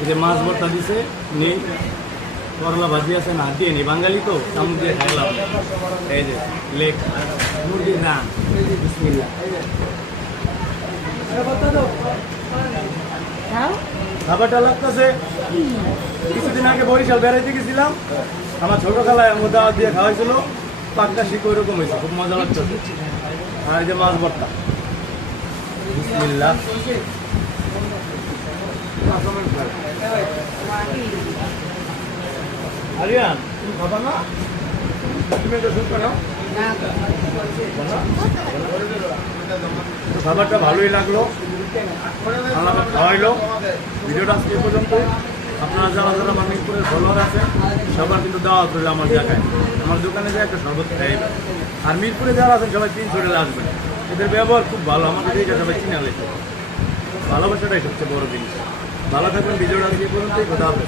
এই যে মাছ ভর্তা দিছে নেই, করলা ভাজি আছে না দিয়ে নি, বাঙালি তো চামচ দিয়ে খাইলাম। এই যে লেগ মুরগির নান, বিসমিল্লাহ। খাবারটা লাগতেছে, কিছুদিন আগে বরিশাল বেড়াইতে গেছিলাম, আমার ছোট খালায় আমার দাওয়াত দিয়ে খাওয়াইছিল, পাক্কা শিখ ওইরকম হয়েছে, খুব মজা লাগতেছে। আর এই যে মাছ ভর্তা, বিসমিল্লাহ। আরিয়ান তুমি খাবা না? তুমি এটা শুনছো না? তো খাবারটা ভালোই লাগলো, আমাকে খাওয়াইলো। ভিডিওটা আজকে এ পর্যন্ত। আপনারা যারা যারা আমার মিরপুরের ফলোয়ার আছে সবার কিন্তু দেওয়া হলো আমার জায়গায়, আমার দোকানে যায় একটা শরবত খাইবে। আর মিরপুরে যারা আছেন সবাই 3 হোটেলে আসবেন, এদের ব্যবহার খুব ভালো, আমাদের দিকে সবাই চিনে লেছে। ভালোবাসাটাই সবচেয়ে বড় জিনিস। ভালো থাকবেন, ভিডিওটা আজকে এ পর্যন্তই। কথা হবে।